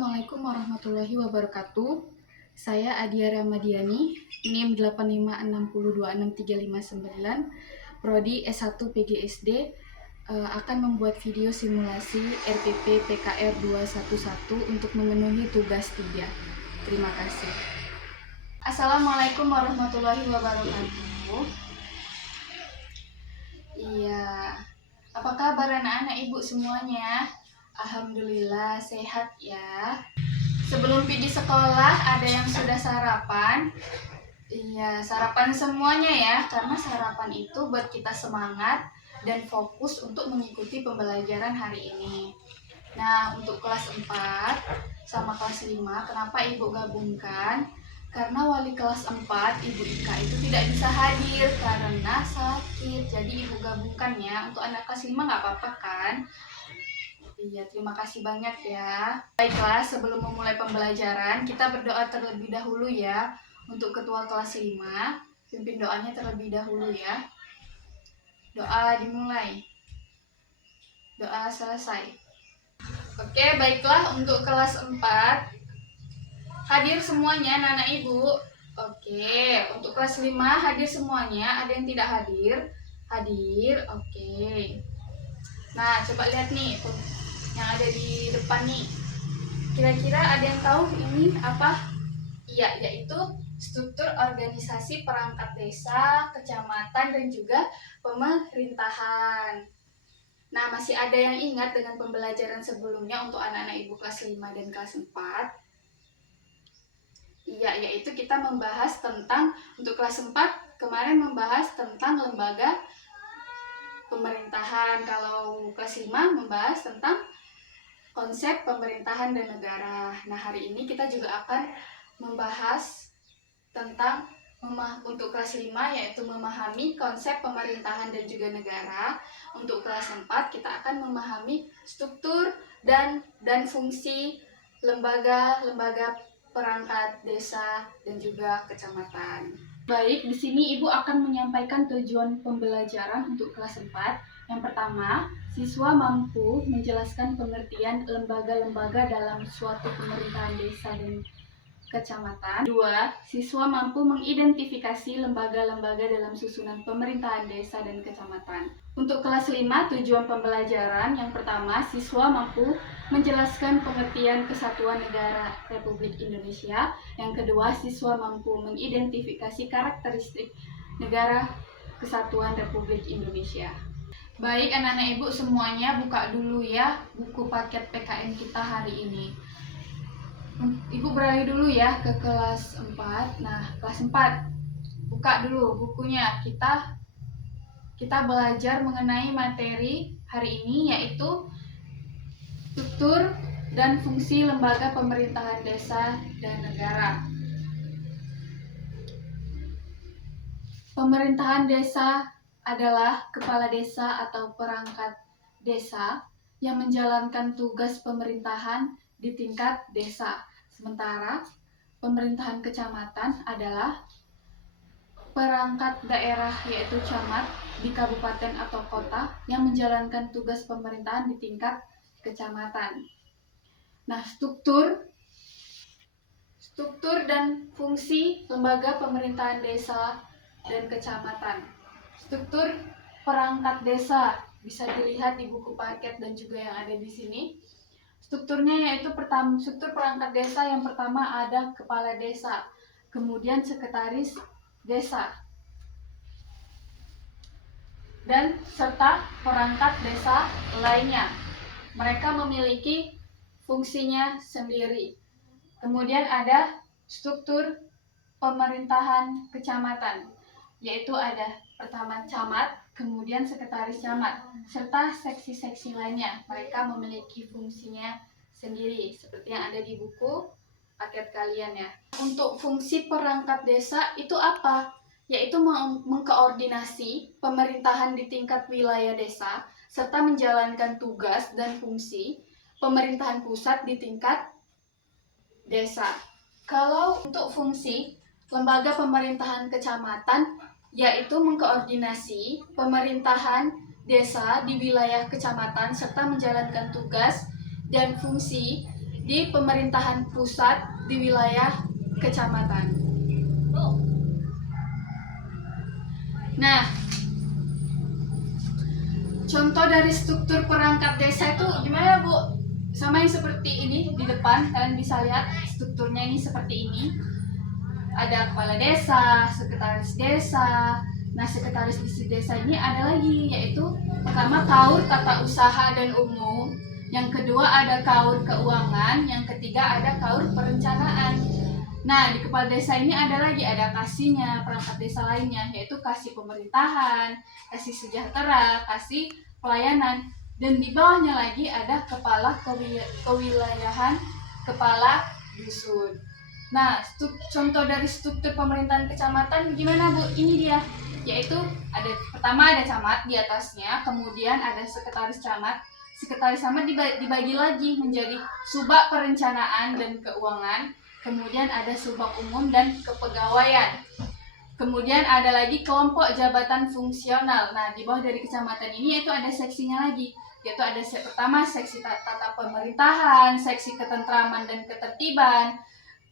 Assalamualaikum warahmatullahi wabarakatuh. Saya Adia Ramadiani, NIM 8562639, Prodi S1 PGSD, akan membuat video simulasi RPP PKR 211 untuk memenuhi tugas 3. Terima kasih. Assalamualaikum warahmatullahi wabarakatuh. Iya, apa kabar anak-anak ibu semuanya? Alhamdulillah sehat ya. Sebelum pergi sekolah ada yang sudah sarapan? Iya, sarapan semuanya ya, karena sarapan itu buat kita semangat dan fokus untuk mengikuti pembelajaran hari ini. Nah, untuk kelas 4 sama kelas 5, kenapa Ibu gabungkan? Karena wali kelas 4, Ibu Ika itu tidak bisa hadir karena sakit. Jadi Ibu gabungkan ya, untuk anak kelas 5 nggak apa-apa kan? Iya, terima kasih banyak ya. Baiklah, sebelum memulai pembelajaran, kita berdoa terlebih dahulu ya. Untuk ketua kelas 5, pimpin doanya terlebih dahulu ya. Doa dimulai. Doa selesai. Oke, baiklah untuk kelas 4. Hadir semuanya anak-anak ibu. Oke, untuk kelas 5 hadir semuanya. Ada yang tidak hadir? Hadir, oke. Nah, coba lihat nih yang ada di depan nih. Kira-kira ada yang tahu ini apa? Iya, yaitu struktur organisasi perangkat desa, kecamatan, dan juga pemerintahan. Nah, masih ada yang ingat dengan pembelajaran sebelumnya untuk anak-anak ibu kelas 5 dan kelas 4? Iya, yaitu kita membahas tentang, untuk kelas 4 kemarin membahas tentang lembaga pemerintahan. Kalau kelas 5 membahas tentang konsep pemerintahan dan negara. Nah, hari ini kita juga akan membahas tentang untuk kelas 5 yaitu memahami konsep pemerintahan dan juga negara. Untuk kelas 4 kita akan memahami struktur dan fungsi lembaga-lembaga perangkat desa dan juga kecamatan. Baik, di sini Ibu akan menyampaikan tujuan pembelajaran untuk kelas 4. Yang pertama, siswa mampu menjelaskan pengertian lembaga-lembaga dalam suatu pemerintahan desa dan kecamatan. 2. Siswa mampu mengidentifikasi lembaga-lembaga dalam susunan pemerintahan desa dan kecamatan. Untuk kelas 5, tujuan pembelajaran yang pertama, siswa mampu menjelaskan pengertian kesatuan negara Republik Indonesia. Yang kedua, siswa mampu mengidentifikasi karakteristik negara kesatuan Republik Indonesia. Baik anak-anak ibu semuanya, buka dulu ya buku paket PKN kita hari ini. Ibu beralih dulu ya ke kelas 4. Nah, kelas 4 buka dulu bukunya. Kita belajar mengenai materi hari ini yaitu struktur dan fungsi lembaga pemerintahan desa dan negara. Pemerintahan desa adalah kepala desa atau perangkat desa yang menjalankan tugas pemerintahan di tingkat desa. Sementara pemerintahan kecamatan adalah perangkat daerah yaitu camat di kabupaten atau kota yang menjalankan tugas pemerintahan di tingkat kecamatan. Nah, struktur dan fungsi lembaga pemerintahan desa dan kecamatan. Struktur perangkat desa bisa dilihat di buku paket dan juga yang ada di sini. Strukturnya yaitu pertama, struktur perangkat desa yang pertama ada kepala desa, kemudian sekretaris desa, dan serta perangkat desa lainnya. Mereka memiliki fungsinya sendiri. Kemudian ada struktur pemerintahan kecamatan, yaitu ada pertama camat, kemudian sekretaris camat, serta seksi-seksi lainnya. Mereka memiliki fungsinya sendiri, seperti yang ada di buku paket kalian ya. Untuk fungsi perangkat desa itu apa? Yaitu mengkoordinasi pemerintahan di tingkat wilayah desa, serta menjalankan tugas dan fungsi pemerintahan pusat di tingkat desa. Kalau untuk fungsi lembaga pemerintahan kecamatan, yaitu mengkoordinasi pemerintahan desa di wilayah kecamatan serta menjalankan tugas dan fungsi di pemerintahan pusat di wilayah kecamatan. Nah, contoh dari struktur perangkat desa itu gimana, Bu? Sama yang seperti ini di depan, kalian bisa lihat strukturnya ini seperti ini. Ada kepala desa, sekretaris desa. Nah, sekretaris desa ini ada lagi, yaitu pertama kaur tata usaha dan umum, yang kedua ada kaur keuangan, yang ketiga ada kaur perencanaan. Nah, di kepala desa ini ada lagi, ada kasihnya, perangkat desa lainnya, yaitu kasih pemerintahan, kasih sejahtera, kasih pelayanan, dan di bawahnya lagi ada kepala kewilayahan, kepala dusun. Nah, contoh dari struktur pemerintahan kecamatan gimana, Bu? Ini dia, yaitu ada pertama ada camat di atasnya, kemudian ada sekretaris camat. Sekretaris camat dibagi lagi menjadi subak perencanaan dan keuangan, kemudian ada subak umum dan kepegawaian. Kemudian ada lagi kelompok jabatan fungsional. Nah, di bawah dari kecamatan ini yaitu ada seksinya lagi, yaitu ada pertama seksi tata pemerintahan, seksi ketentraman dan ketertiban,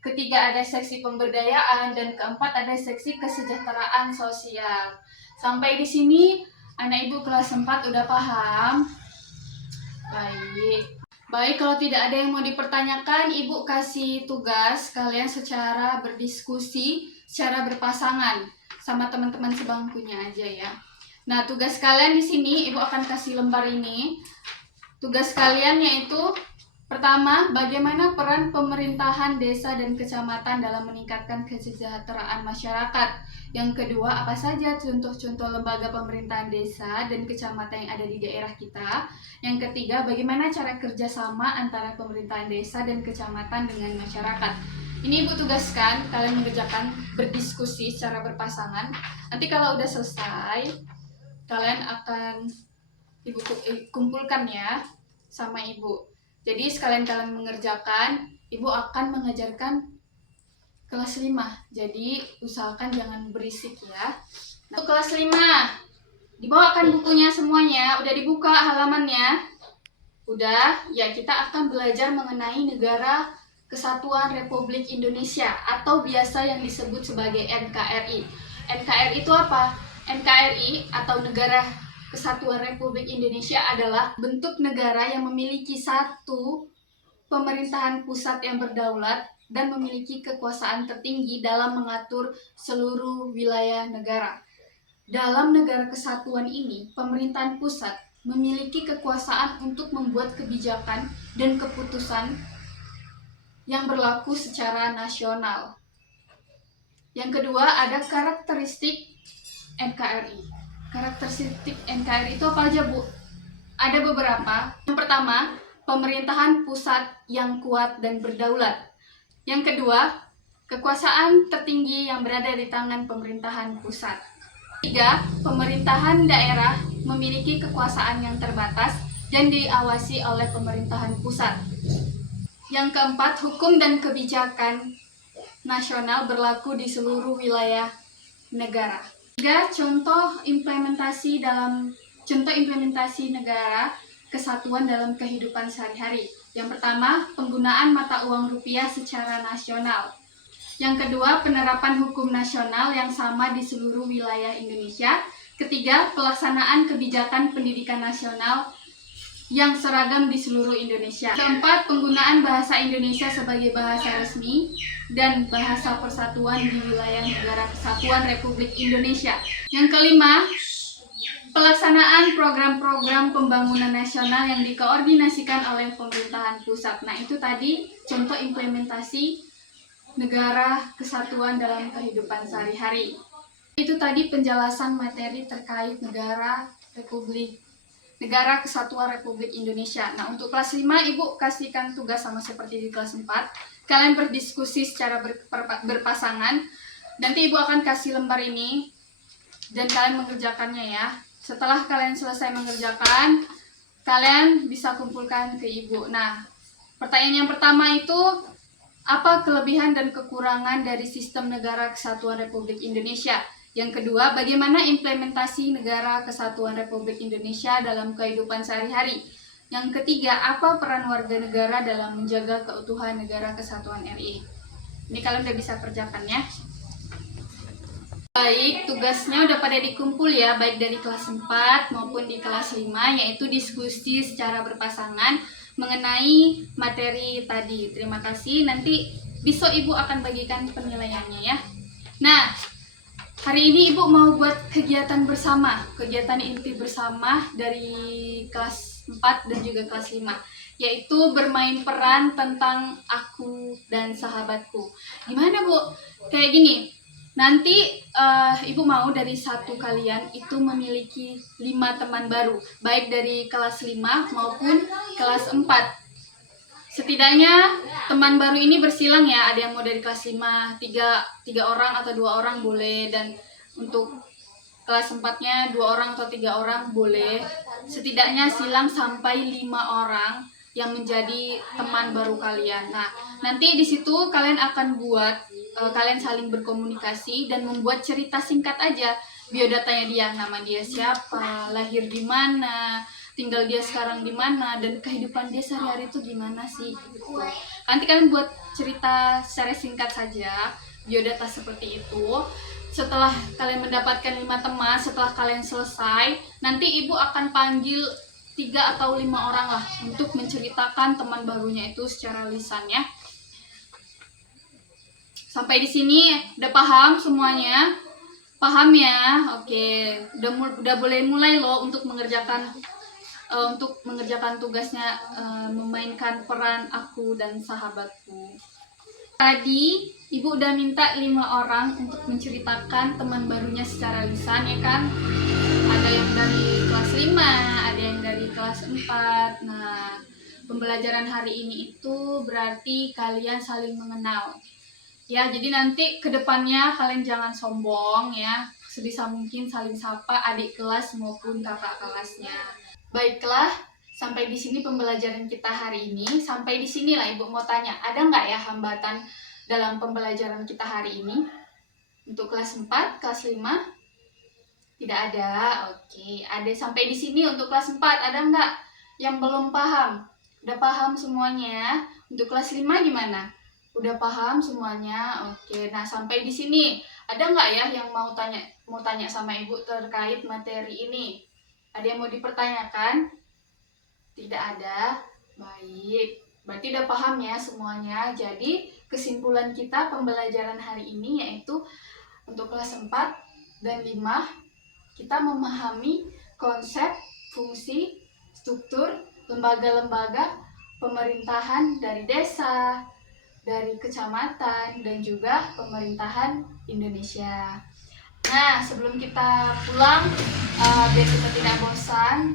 ketiga ada seksi pemberdayaan, dan keempat ada seksi kesejahteraan sosial. Sampai di sini anak ibu kelas 4 udah paham? Baik, kalau tidak ada yang mau dipertanyakan, ibu kasih tugas kalian secara berdiskusi, secara berpasangan sama teman-teman sebangkunya aja ya. Nah, tugas kalian di sini ibu akan kasih lembar ini. Tugas kalian yaitu pertama, bagaimana peran pemerintahan desa dan kecamatan dalam meningkatkan kesejahteraan masyarakat. Yang kedua, apa saja contoh-contoh lembaga pemerintahan desa dan kecamatan yang ada di daerah kita. Yang ketiga, bagaimana cara kerjasama antara pemerintahan desa dan kecamatan dengan masyarakat. Ini ibu tugaskan, kalian mengerjakan berdiskusi secara berpasangan. Nanti kalau udah selesai, kalian akan ibu kumpulkan ya sama ibu. Jadi sekalian kalian mengerjakan, ibu akan mengajarkan kelas 5. Jadi usahakan jangan berisik ya. Nah, untuk kelas 5, dibawakan bukunya semuanya. Udah dibuka halamannya? Udah, ya kita akan belajar mengenai Negara Kesatuan Republik Indonesia atau biasa yang disebut sebagai NKRI. NKRI itu apa? NKRI atau Negara Kesatuan Republik Indonesia adalah bentuk negara yang memiliki satu pemerintahan pusat yang berdaulat dan memiliki kekuasaan tertinggi dalam mengatur seluruh wilayah negara. Dalam negara kesatuan ini, pemerintahan pusat memiliki kekuasaan untuk membuat kebijakan dan keputusan yang berlaku secara nasional. Yang kedua, ada karakteristik NKRI. Karakteristik NKRI itu apa aja, Bu? Ada beberapa. Yang pertama, pemerintahan pusat yang kuat dan berdaulat. Yang kedua, kekuasaan tertinggi yang berada di tangan pemerintahan pusat. Tiga, pemerintahan daerah memiliki kekuasaan yang terbatas dan diawasi oleh pemerintahan pusat. Yang keempat, hukum dan kebijakan nasional berlaku di seluruh wilayah negara. Tiga, contoh implementasi negara kesatuan dalam kehidupan sehari-hari. Yang pertama, penggunaan mata uang rupiah secara nasional. Yang kedua, penerapan hukum nasional yang sama di seluruh wilayah Indonesia. Ketiga, pelaksanaan kebijakan pendidikan nasional yang seragam di seluruh Indonesia. Keempat, penggunaan bahasa Indonesia sebagai bahasa resmi dan bahasa persatuan di wilayah Negara Kesatuan Republik Indonesia. Yang kelima, pelaksanaan program-program pembangunan nasional yang dikoordinasikan oleh pemerintahan pusat. Nah, itu tadi contoh implementasi negara kesatuan dalam kehidupan sehari-hari. Itu tadi penjelasan materi terkait Negara Kesatuan Republik Indonesia. Nah, untuk kelas 5, Ibu kasihkan tugas sama seperti di kelas 4. Kalian berdiskusi secara berpasangan. Nanti Ibu akan kasih lembar ini dan kalian mengerjakannya ya. Setelah kalian selesai mengerjakan, kalian bisa kumpulkan ke Ibu. Nah, pertanyaan yang pertama itu, apa kelebihan dan kekurangan dari sistem Negara Kesatuan Republik Indonesia? Yang kedua, bagaimana implementasi Negara Kesatuan Republik Indonesia dalam kehidupan sehari-hari? Yang ketiga, apa peran warga negara dalam menjaga keutuhan negara kesatuan RI? Ini kalian udah bisa kerjakan ya. Baik, tugasnya udah pada dikumpul ya, baik dari kelas 4 maupun di kelas 5, yaitu diskusi secara berpasangan mengenai materi tadi. Terima kasih, nanti besok Ibu akan bagikan penilaiannya ya. Nah, hari ini Ibu mau buat kegiatan bersama, kegiatan inti bersama dari kelas 4 dan juga kelas 5, yaitu bermain peran tentang aku dan sahabatku. Gimana Bu? Kayak gini, nanti Ibu mau dari satu kalian itu memiliki 5 teman baru, baik dari kelas 5 maupun kelas 4. Setidaknya teman baru ini bersilang ya, ada yang mau dari kelas 5, 3 orang atau 2 orang boleh, dan untuk kelas 4-nya 2 orang atau 3 orang boleh. Setidaknya silang sampai 5 orang yang menjadi teman baru kalian. Nah, nanti di situ kalian akan buat, kalian saling berkomunikasi dan membuat cerita singkat aja. Biodatanya dia, nama dia siapa, lahir di mana, tinggal dia sekarang di mana, dan kehidupan dia sehari-hari itu gimana sih gitu. Nanti kalian buat cerita secara singkat saja, biodata seperti itu. Setelah kalian mendapatkan 5 teman, setelah kalian selesai, nanti Ibu akan panggil 3 atau 5 orang lah untuk menceritakan teman barunya itu secara lisan ya. Sampai di sini udah paham semuanya? Paham ya? Oke, udah boleh mulai loh untuk mengerjakan tugasnya, memainkan peran aku dan sahabatku. Tadi Ibu udah minta 5 orang untuk menceritakan teman barunya secara lisan ya kan? Ada yang dari kelas 5, ada yang dari kelas 4. Nah, pembelajaran hari ini itu berarti kalian saling mengenal. Ya, jadi nanti kedepannya kalian jangan sombong ya. Sebisa mungkin saling sapa adik kelas maupun kakak kelasnya. Baiklah, sampai di sini pembelajaran kita hari ini. Sampai di sinilah Ibu mau tanya, ada nggak ya hambatan dalam pembelajaran kita hari ini? Untuk kelas 4, kelas 5? Tidak ada. Oke, ada sampai di sini untuk kelas 4. Ada nggak yang belum paham? Udah paham semuanya? Untuk kelas 5 gimana? Udah paham semuanya? Oke, nah sampai di sini. Ada nggak ya yang mau tanya sama Ibu terkait materi ini? Ada yang mau dipertanyakan? Tidak ada. Baik, berarti udah paham ya semuanya. Jadi kesimpulan kita pembelajaran hari ini yaitu untuk kelas 4 dan 5 kita memahami konsep, fungsi, struktur, lembaga-lembaga pemerintahan dari desa, dari kecamatan, dan juga pemerintahan Indonesia. Nah, sebelum kita pulang, biar kita tidak bosan,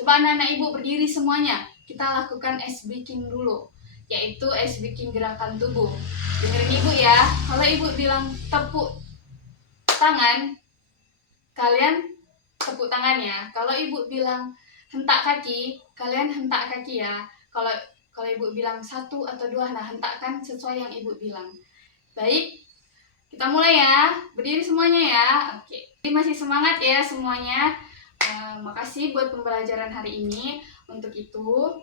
coba anak-anak Ibu berdiri semuanya. Kita lakukan ice breaking dulu, yaitu ice breaking gerakan tubuh. Dengerin Ibu ya, kalau Ibu bilang tepuk tangan, kalian tepuk tangan ya. Kalau Ibu bilang hentak kaki, kalian hentak kaki ya. Kalau Ibu bilang 1 atau 2, nah hentakkan sesuai yang Ibu bilang. Baik, kita mulai ya. Berdiri semuanya ya. Oke. Jadi masih semangat ya semuanya. Makasih buat pembelajaran hari ini. Untuk itu,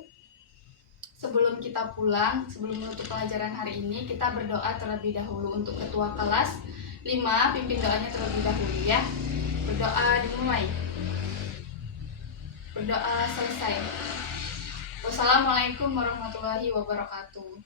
sebelum kita pulang, sebelum menutup pelajaran hari ini, kita berdoa terlebih dahulu untuk ketua kelas 5, pimpin doanya terlebih dahulu ya. Berdoa dimulai. Berdoa selesai. Wassalamualaikum warahmatullahi wabarakatuh.